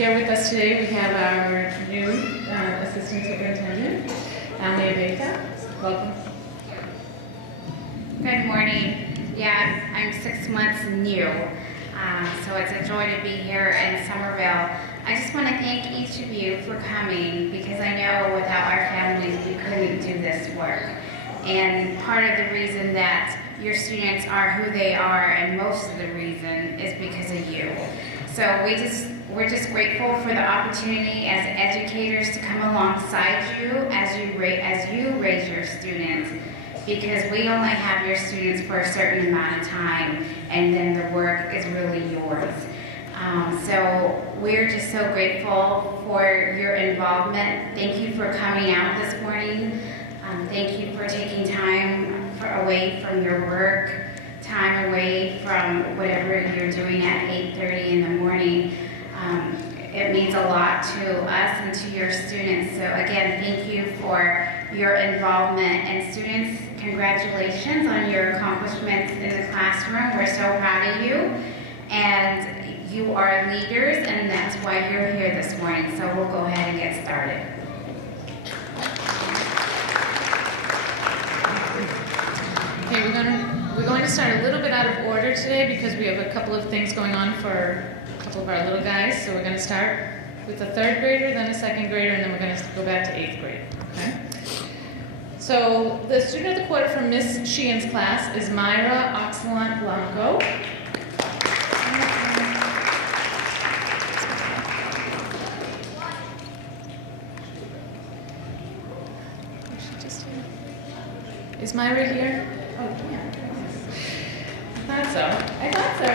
Here with us today we have our new Assistant Superintendent, Healey. Welcome. Good morning. Yeah, I'm 6 months new, so it's a joy to be here in Somerville. I just want to thank each of you for coming because I know without our families we couldn't do this work. And part of the reason that your students are who they are, and most of the reason, is because of you. So we're just grateful for the opportunity as educators to come alongside you as you raise your students, because we only have your students for a certain amount of time, and then the work is really yours. So we're just so grateful for your involvement. Thank you for coming out this morning. Thank you for taking time away from your work, time away from whatever you're doing at 8:30 in the morning. It means a lot to us and to your students. So again, thank you for your involvement. And students, congratulations on your accomplishments in the classroom. We're so proud of you. And you are leaders, and that's why you're here this morning. So we'll go ahead and get started. Okay, we're going to start a little bit out of order today because we have a couple of things going on for a couple of our little guys. So we're going to start with a third grader, then a second grader, and then we're going to go back to eighth grade. Okay. So the student of the quarter from Miss Sheehan's class is Myra Oxalant Blanco. Is Myra here? Oh, yeah. I thought so.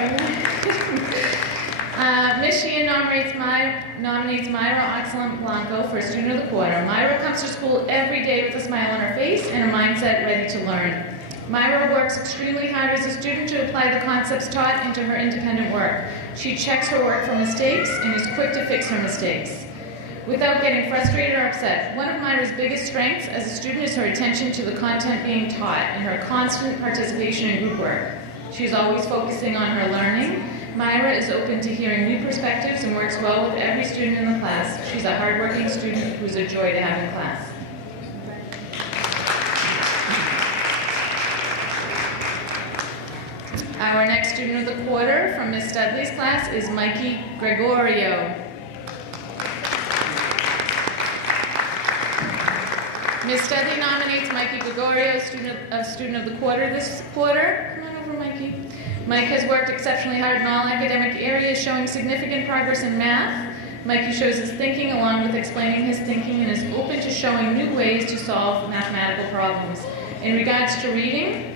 Miss Sheehan nominates Myra Oxalant Blanco for Student of the Quarter. Myra comes to school every day with a smile on her face and a mindset ready to learn. Myra works extremely hard as a student to apply the concepts taught into her independent work. She checks her work for mistakes and is quick to fix her mistakes without getting frustrated or upset. One of Myra's biggest strengths as a student is her attention to the content being taught and her constant participation in group work. She is always focusing on her learning. Myra is open to hearing new perspectives and works well with every student in the class. She's a hardworking student who's a joy to have in class. Our next student of the quarter from Miss Studley's class is Mikey Gregorio. Ms. Studley nominates Mikey Gregorio, student of the quarter this quarter. Come on over, Mikey. Mike has worked exceptionally hard in all academic areas, showing significant progress in math. Mikey shows his thinking along with explaining his thinking and is open to showing new ways to solve mathematical problems. In regards to reading,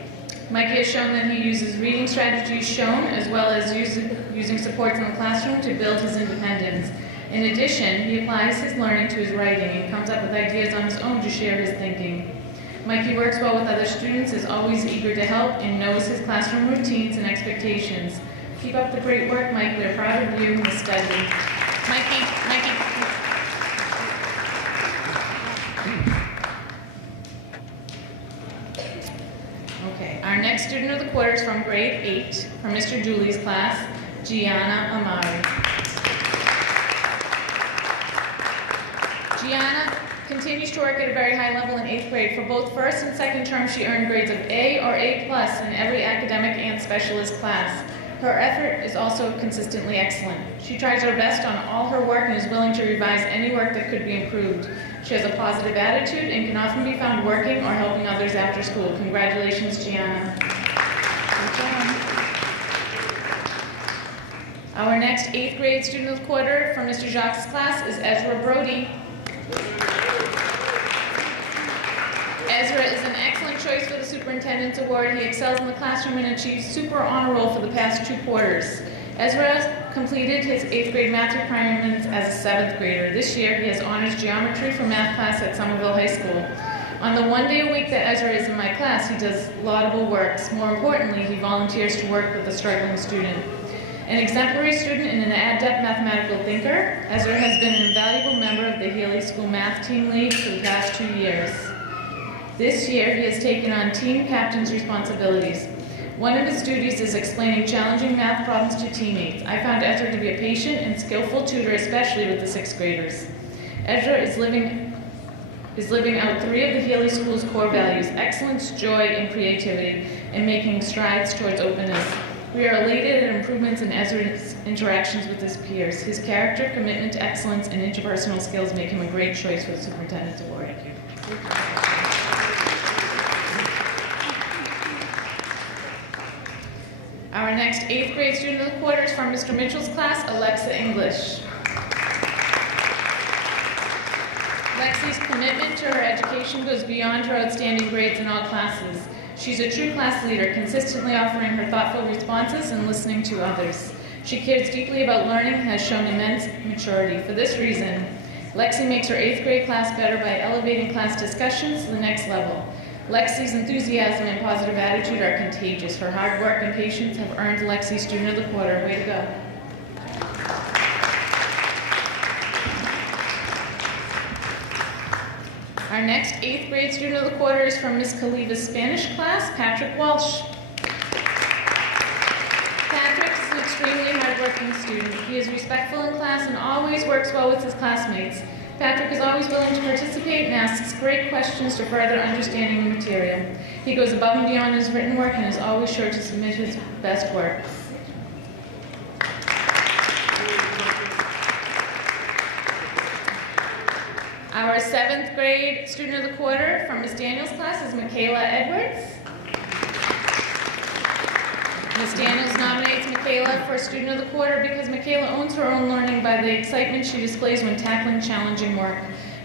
Mikey has shown that he uses reading strategies shown as well as using supports in the classroom to build his independence. In addition, he applies his learning to his writing and comes up with ideas on his own to share his thinking. Mikey works well with other students, is always eager to help, and knows his classroom routines and expectations. Keep up the great work, Mike. We're proud of you, Ms. Studley. Mikey. Okay, our next student of the quarter is from grade 8, from Mr. Dooley's class, Gianna Amari. Gianna continues to work at a very high level in 8th grade. For both first and second term, she earned grades of A or A+ in every academic and specialist class. Her effort is also consistently excellent. She tries her best on all her work and is willing to revise any work that could be improved. She has a positive attitude and can often be found working or helping others after school. Congratulations, Gianna. Good job. Our next 8th grade student of the quarter from Mr. Jacques' class is Ezra Brody. Ezra is an excellent choice for the Superintendent's Award. He excels in the classroom and achieves super honor roll for the past 2 quarters. Ezra completed his 8th grade math requirements as a 7th grader. This year, he has honors geometry for math class at Somerville High School. On the 1 day a week that Ezra is in my class, he does laudable works. More importantly, he volunteers to work with a struggling student. An exemplary student and an adept mathematical thinker, Ezra has been an invaluable member of the Healey School Math Team League for the past 2 years. This year, he has taken on team captain's responsibilities. One of his duties is explaining challenging math problems to teammates. I found Ezra to be a patient and skillful tutor, especially with the 6th graders. Ezra is living out 3 of the Healey School's core values: excellence, joy, and creativity, and making strides towards openness. We are elated at improvements in Ezra's interactions with his peers. His character, commitment to excellence, and interpersonal skills make him a great choice for the Superintendent's Award. Thank you. Our next 8th grade student of the quarter is from Mr. Mitchell's class, Alexa English. Lexi's commitment to her education goes beyond her outstanding grades in all classes. She's a true class leader, consistently offering her thoughtful responses and listening to others. She cares deeply about learning and has shown immense maturity. For this reason, Lexi makes her 8th grade class better by elevating class discussions to the next level. Lexi's enthusiasm and positive attitude are contagious. Her hard work and patience have earned Lexi Student of the Quarter. Way to go. Our next 8th grade student of the quarter is from Miss Kaliva's Spanish class, Patrick Walsh. Patrick is an extremely hardworking student. He is respectful in class and always works well with his classmates. Patrick is always willing to participate and asks great questions to further understanding the material. He goes above and beyond his written work and is always sure to submit his best work. Our 7th grade student of the quarter from Ms. Daniels' class is Michaela Edwards. Ms. Daniels nominates Michaela for Student of the Quarter because Michaela owns her own learning by the excitement she displays when tackling challenging work.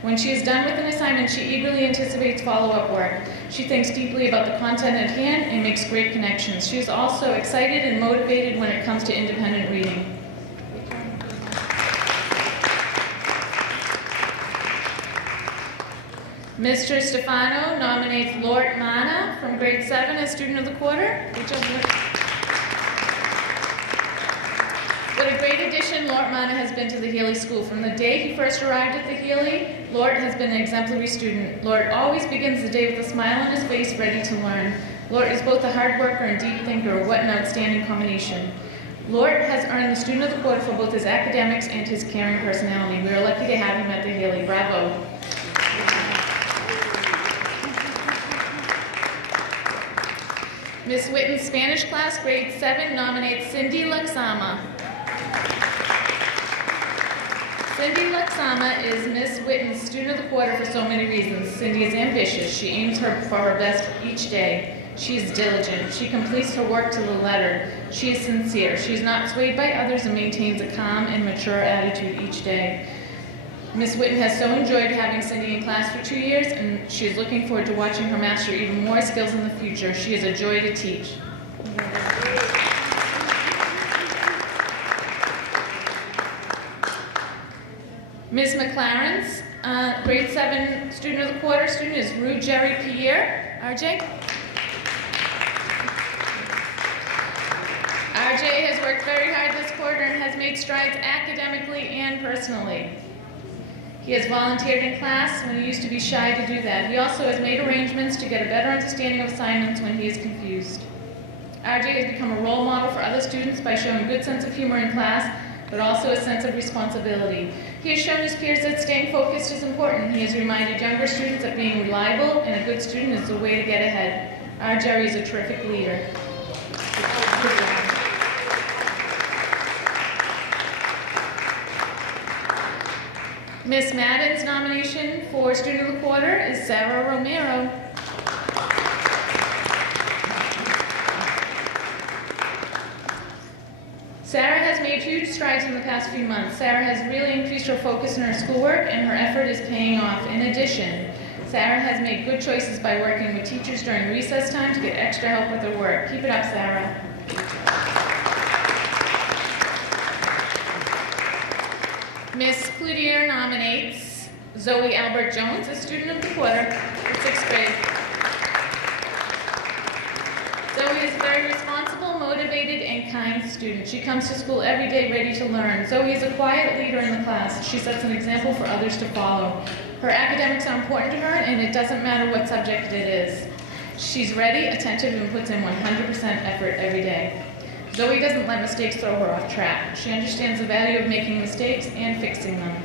When she is done with an assignment, she eagerly anticipates follow-up work. She thinks deeply about the content at hand and makes great connections. She is also excited and motivated when it comes to independent reading. Mr. Stefano nominates Lord Mana from grade 7 as Student of the Quarter. What a great addition Lord Mana has been to the Healey School. From the day he first arrived at the Healey, Lord has been an exemplary student. Lord always begins the day with a smile on his face, ready to learn. Lord is both a hard worker and deep thinker. What an outstanding combination. Lord has earned the Student of the Quarter for both his academics and his caring personality. We are lucky to have him at the Healey. Bravo. Miss Witten's Spanish class, grade 7, nominates Cindy Luxama. Cindy Luxama is Miss Witten's Student of the Quarter for so many reasons. Cindy is ambitious. She aims for her best each day. She is diligent. She completes her work to the letter. She is sincere. She is not swayed by others and maintains a calm and mature attitude each day. Miss Witten has so enjoyed having Cindy in class for 2 years, and she is looking forward to watching her master even more skills in the future. She is a joy to teach. Ms. McLaren's grade 7 Student of the Quarter student is Rue Jerry Pierre. RJ? RJ has worked very hard this quarter and has made strides academically and personally. He has volunteered in class when he used to be shy to do that. He also has made arrangements to get a better understanding of assignments when he is confused. RJ has become a role model for other students by showing a good sense of humor in class, but also a sense of responsibility. He has shown his peers that staying focused is important. He has reminded younger students that being reliable and a good student is the way to get ahead. RJ is a terrific leader. Miss Madden's nomination for Student of the Quarter is Sarah Romero. Sarah has made huge strides in the past few months. Sarah has really increased her focus in her schoolwork, and her effort is paying off. In addition, Sarah has made good choices by working with teachers during recess time to get extra help with her work. Keep it up, Sarah. Ms. Cloutier nominates Zoe Albert Jones as Student of the Quarter for 6th grade. Zoe is a very responsible, motivated, and kind student. She comes to school every day ready to learn. Zoe is a quiet leader in the class. She sets an example for others to follow. Her academics are important to her, and it doesn't matter what subject it is. She's ready, attentive, and puts in 100% effort every day. Zoe doesn't let mistakes throw her off track. She understands the value of making mistakes and fixing them.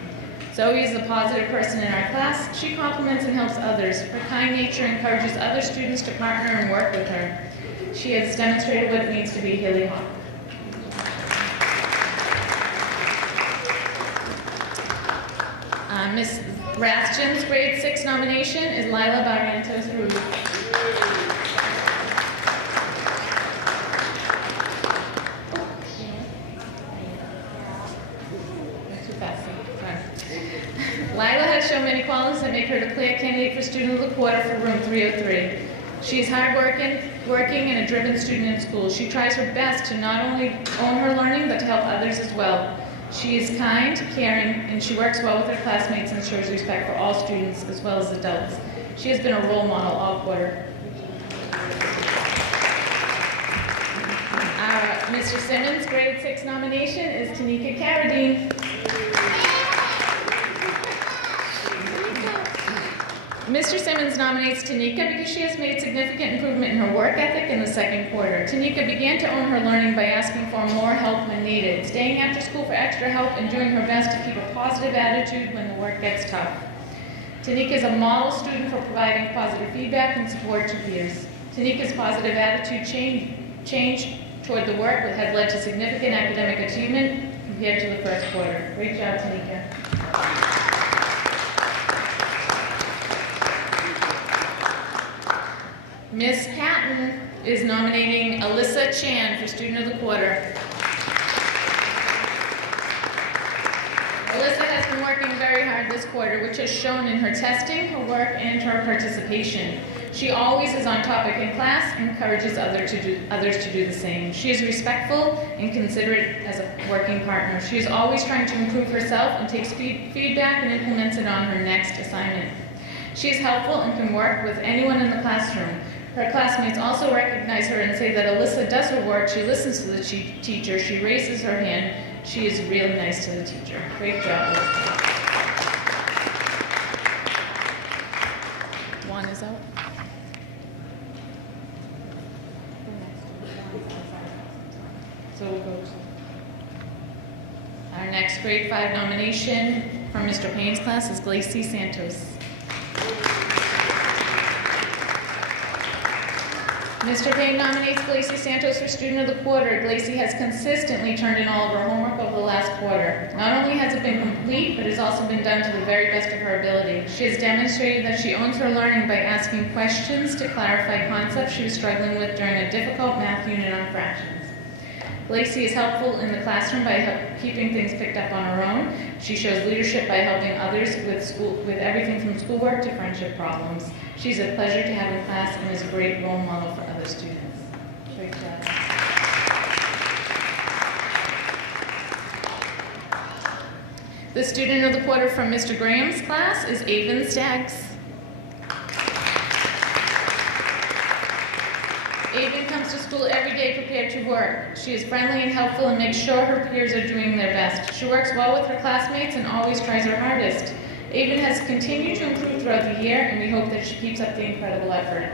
Zoe is a positive person in our class. She compliments and helps others. Her kind nature encourages other students to partner and work with her. She has demonstrated what it means to be Healey Hawk. Miss Rathjen's grade 6 nomination is Lila Barrientos Ruiz. Lila has shown many qualities that make her the clear candidate for Student of the Quarter for room 303. She is hardworking, and a driven student in school. She tries her best to not only own her learning, but to help others as well. She is kind, caring, and she works well with her classmates and shows respect for all students as well as adults. She has been a role model all quarter. Mr. Simmons' grade 6 nomination is Tanika Carradine. Mr. Simmons nominates Tanika because she has made significant improvement in her work ethic in the second quarter. Tanika began to own her learning by asking for more help when needed, staying after school for extra help, and doing her best to keep a positive attitude when the work gets tough. Tanika is a model student for providing positive feedback and support to peers. Tanika's positive attitude change toward the work has led to significant academic achievement compared to the first quarter. Great job, Tanika. Miss Patton is nominating Alyssa Chan for Student of the Quarter. Alyssa has been working very hard this quarter, which has shown in her testing, her work, and her participation. She always is on topic in class and encourages others to do the same. She is respectful and considerate as a working partner. She is always trying to improve herself and takes feedback and implements it on her next assignment. She is helpful and can work with anyone in the classroom. Her classmates also recognize her and say that Alyssa does her work. She listens to the teacher. She raises her hand. She is really nice to the teacher. Great job, Alyssa. Juan is out. So we'll go to our next grade 5 nomination from Mr. Payne's class is Glacy Santos. Mr. Payne nominates Glacy Santos for Student of the Quarter. Glacy has consistently turned in all of her homework over the last quarter. Not only has it been complete, but has also been done to the very best of her ability. She has demonstrated that she owns her learning by asking questions to clarify concepts she was struggling with during a difficult math unit on fractions. Glacy is helpful in the classroom by keeping things picked up on her own. She shows leadership by helping others with everything from schoolwork to friendship problems. She's a pleasure to have in class and is a great role model for other students. Great job. The Student of the Quarter from Mr. Graham's class is Avon Staggs. Avon comes to school every day prepared to work. She is friendly and helpful and makes sure her peers are doing their best. She works well with her classmates and always tries her hardest. Avon has continued to improve throughout the year, and we hope that she keeps up the incredible effort.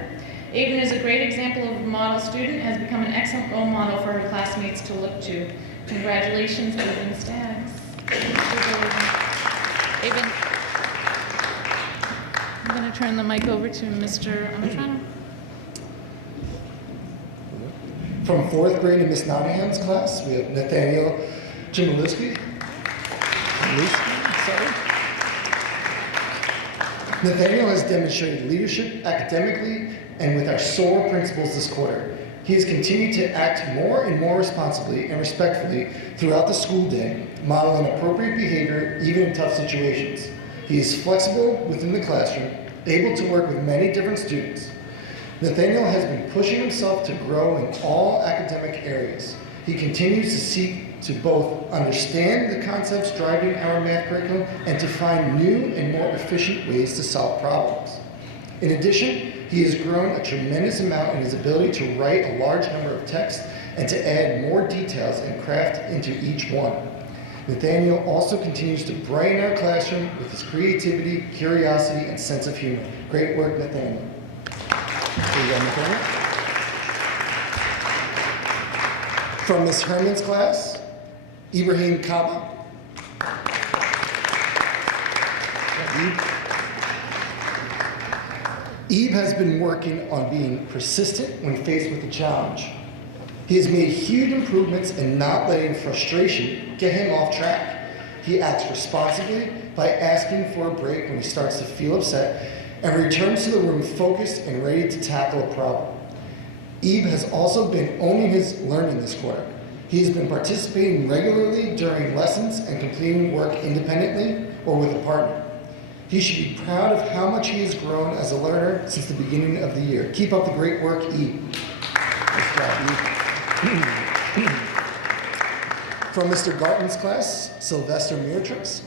Avon is a great example of a model student and has become an excellent role model for her classmates to look to. Congratulations, Avon Staggs. Avon, I'm going to turn the mic over to Mr. Amatrano. From 4th grade in Miss Nottingham's class, we have Nathaniel Jimaliski. Nathaniel has demonstrated leadership academically and with our SOAR principles this quarter. He has continued to act more and more responsibly and respectfully throughout the school day, modeling appropriate behavior even in tough situations. He is flexible within the classroom, able to work with many different students. Nathaniel has been pushing himself to grow in all academic areas. He continues to seek to both understand the concepts driving our math curriculum and to find new and more efficient ways to solve problems. In addition, he has grown a tremendous amount in his ability to write a large number of texts and to add more details and craft into each one. Nathaniel also continues to brighten our classroom with his creativity, curiosity, and sense of humor. Great work, Nathaniel. Here you go, McKenna. From Miss Herman's class, Ibrahim Kaba. Eve has been working on being persistent when faced with a challenge. He has made huge improvements in not letting frustration get him off track. He acts responsibly by asking for a break when he starts to feel upset and returns to the room focused and ready to tackle a problem. Eve has also been owning his learning this quarter. He has been participating regularly during lessons and completing work independently or with a partner. He should be proud of how much he has grown as a learner since the beginning of the year. Keep up the great work, Eve. Nice job, Eve. From Mr. Garton's class, Sylvester Miratrix.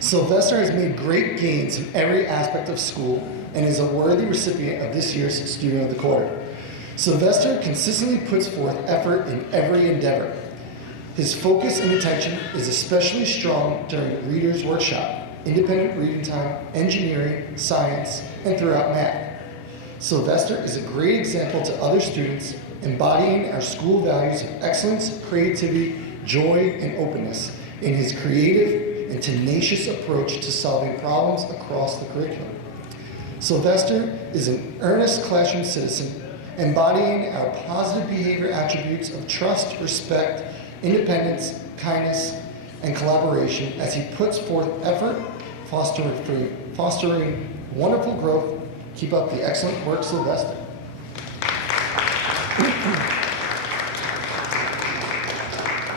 Sylvester has made great gains in every aspect of school and is a worthy recipient of this year's Student of the Quarter. Sylvester consistently puts forth effort in every endeavor. His focus and attention is especially strong during Reader's Workshop, independent reading time, engineering, science, and throughout math. Sylvester is a great example to other students, embodying our school values of excellence, creativity, joy, and openness in his creative and tenacious approach to solving problems across the curriculum. Sylvester is an earnest classroom citizen, embodying our positive behavior attributes of trust, respect, independence, kindness, and collaboration as he puts forth effort, fostering wonderful growth. Keep up the excellent work, Sylvester.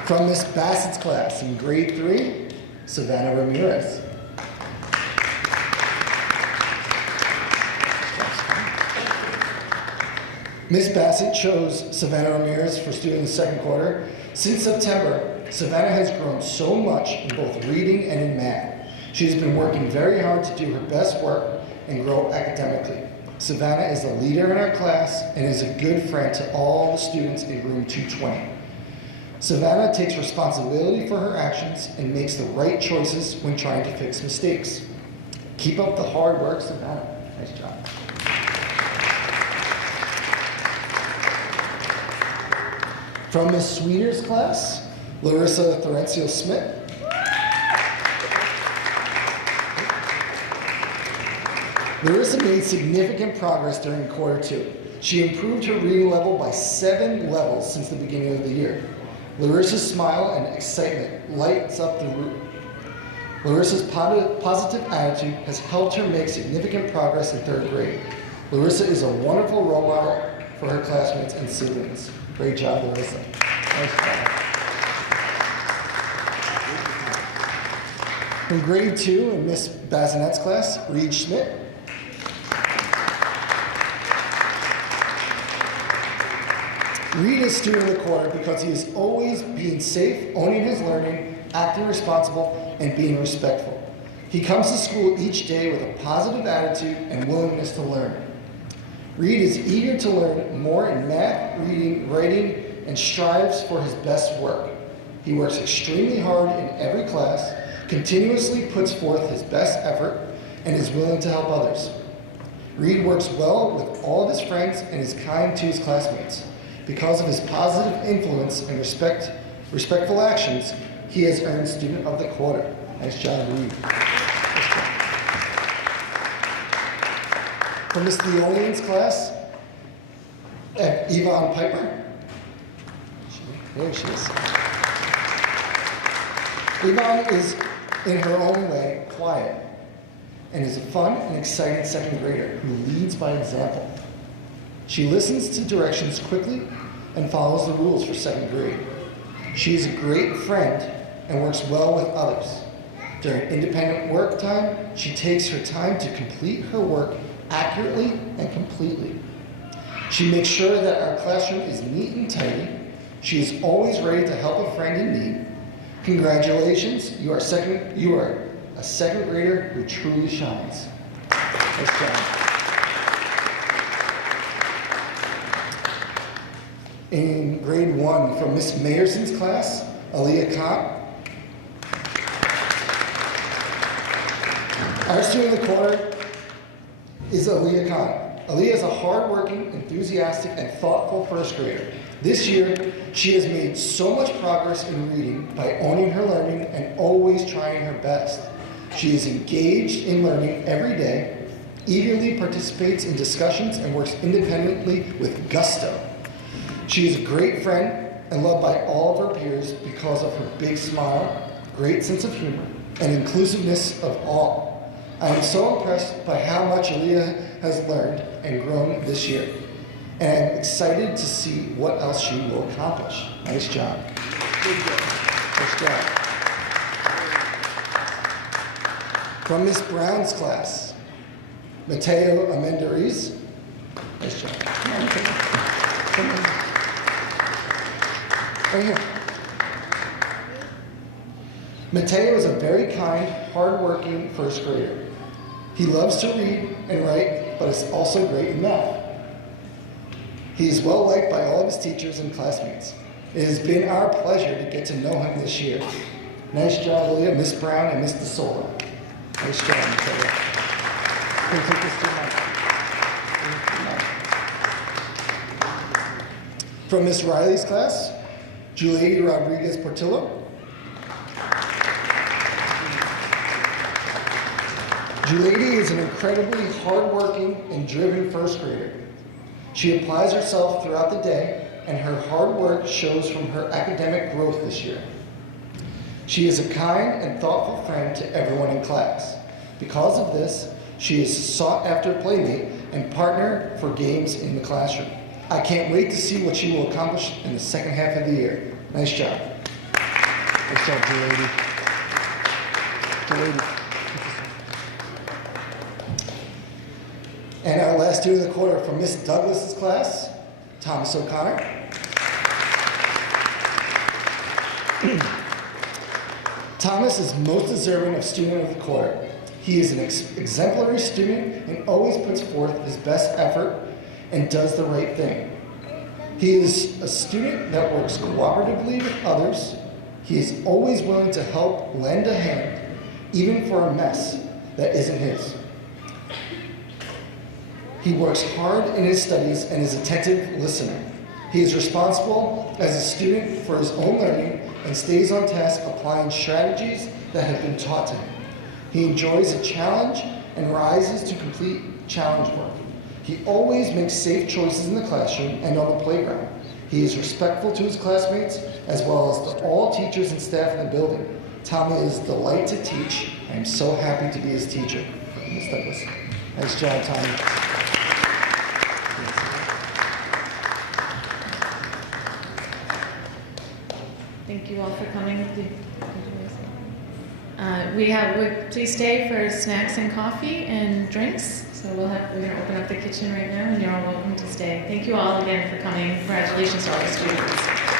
From Miss Bassett's class in grade 3, Savannah Ramirez. Miss Bassett chose Savannah Ramirez for student in the second quarter. Since September, Savannah has grown so much in both reading and in math. She has been working very hard to do her best work and grow academically. Savannah is a leader in our class and is a good friend to all the students in room 220. Savannah takes responsibility for her actions and makes the right choices when trying to fix mistakes. Keep up the hard work, Savannah. Nice job. From Miss Sweeter's class, Larissa Thorencio Smith. Larissa made significant progress during quarter 2. She improved her reading level by 7 levels since the beginning of the year. Larissa's smile and excitement lights up the room. Larissa's positive attitude has helped her make significant progress in 3rd grade. Larissa is a wonderful role model for her classmates and siblings. Great job, Larissa. Nice job. In grade 2, in Miss Bazinette's class, Reed Schmidt. Reed is student of the quarter because he is always being safe, owning his learning, acting responsible, and being respectful. He comes to school each day with a positive attitude and willingness to learn. Reed is eager to learn more in math, reading, writing, and strives for his best work. He works extremely hard in every class, continuously puts forth his best effort, and is willing to help others. Reed works well with all of his friends and is kind to his classmates. Because of his positive influence and respectful actions, he has earned Student of the Quarter. Nice job, Reed. From Miss Theolian's class, Yvonne Piper. There she is. Yvonne is, in her own way, quiet and is a fun and exciting 2nd grader who leads by example. She listens to directions quickly and follows the rules for 2nd grade. She is a great friend and works well with others. During independent work time, she takes her time to complete her work accurately and completely. She makes sure that our classroom is neat and tidy. She is always ready to help a friend in need. Congratulations, you are a 2nd grader who truly shines. Nice job. In grade 1, from Miss Mayerson's class, Aaliyah Khan. Our student of the quarter is Aaliyah Khan. Aaliyah is a hardworking, enthusiastic, and thoughtful first grader. This year, she has made so much progress in reading by owning her learning and always trying her best. She is engaged in learning every day, eagerly participates in discussions, and works independently with gusto. She is a great friend and loved by all of her peers because of her big smile, great sense of humor, and inclusiveness of all. I am so impressed by how much Aaliyah has learned and grown this year, and I'm excited to see what else she will accomplish. Nice job. Good job. Nice job. From Miss Brown's class, Mateo Amendoriz. Nice job. Come on, Mateo. Come on. Right here. Mateo is a very kind, hardworking first grader. He loves to read and write, but is also great in math. He is well liked by all of his teachers and classmates. It has been our pleasure to get to know him this year. Nice job, Aaliyah, Miss Brown, and Miss DeSola. Nice job, Mateo. Can you take this to Mike? From Miss Riley's class, Juliette Rodriguez Portillo. Juliette is an incredibly hardworking and driven first grader. She applies herself throughout the day, and her hard work shows from her academic growth this year. She is a kind and thoughtful friend to everyone in class. Because of this, she is a sought-after playmate and partner for games in the classroom. I can't wait to see what she will accomplish in the second half of the year. Nice job. Nice job, Juliette. And our last student of the quarter from Miss Douglas's class, Thomas O'Connor. Thomas is most deserving of student of the quarter. He is an exemplary student and always puts forth his best effort and does the right thing. He is a student that works cooperatively with others. He is always willing to help lend a hand, even for a mess that isn't his. He works hard in his studies and is an attentive listener. He is responsible as a student for his own learning and stays on task applying strategies that have been taught to him. He enjoys a challenge and rises to complete challenge work. He always makes safe choices in the classroom and on the playground. He is respectful to his classmates as well as to all teachers and staff in the building. Tommy is a delight to teach. I am so happy to be his teacher. Ms. Douglas. Nice job, Tommy. Thank you all for coming. Please stay for snacks and coffee and drinks. So we're going to open up the kitchen right now, and you're all welcome to stay. Thank you all again for coming. Congratulations to all the students.